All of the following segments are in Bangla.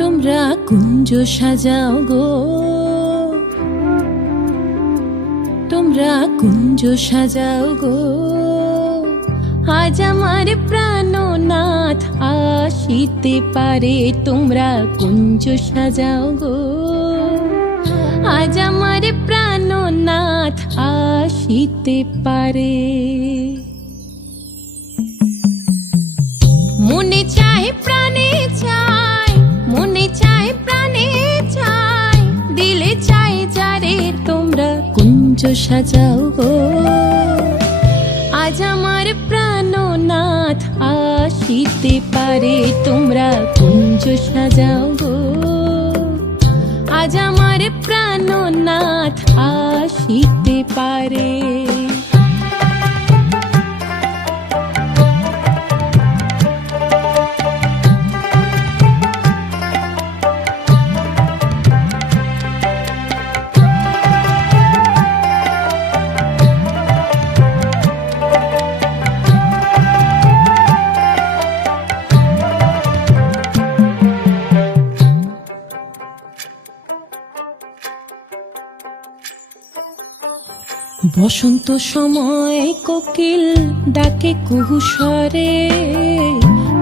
তোমরা কুঞ্জ সাজাও গো, তোমরা কুঞ্জ সাজাও গো, আজ আমার প্রাণনাথ আসিতে পারে। তোমরা কুঞ্জ সাজাও গো, আজ আমার প্রাণনাথ আসিতে পারে। মনে চায় প্রাণে চায়, মনে চায় প্রাণে চায়, দিলে চায় যারে। তোমরা কুঞ্জ সাজাও গো, আজ আমার প্রাণনাথ আসিতে পারে। তোমরা কুঞ্জ সাজাও গো, আজ আমার প্রাণনাথ আসিতে পারে। বসন্ত সময় কোকিল ডাকে কুহু স্বরে,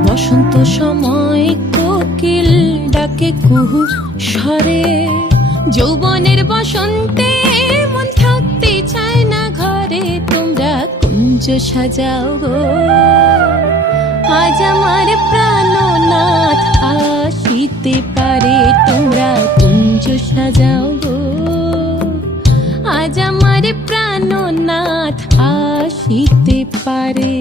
বসন্ত সময় কোকিল ডাকে কুহু স্বরে। যৌবনের বসন্তে মন থাকতে চায় না ঘরে। তোমরা কুঞ্জ সাজাও গো, আজ আমার প্রাণনাথ আসিতে পারে। তোমরা কুঞ্জ সাজাও গো, আজ আমার প্রাণনাথ আসিতে পারে।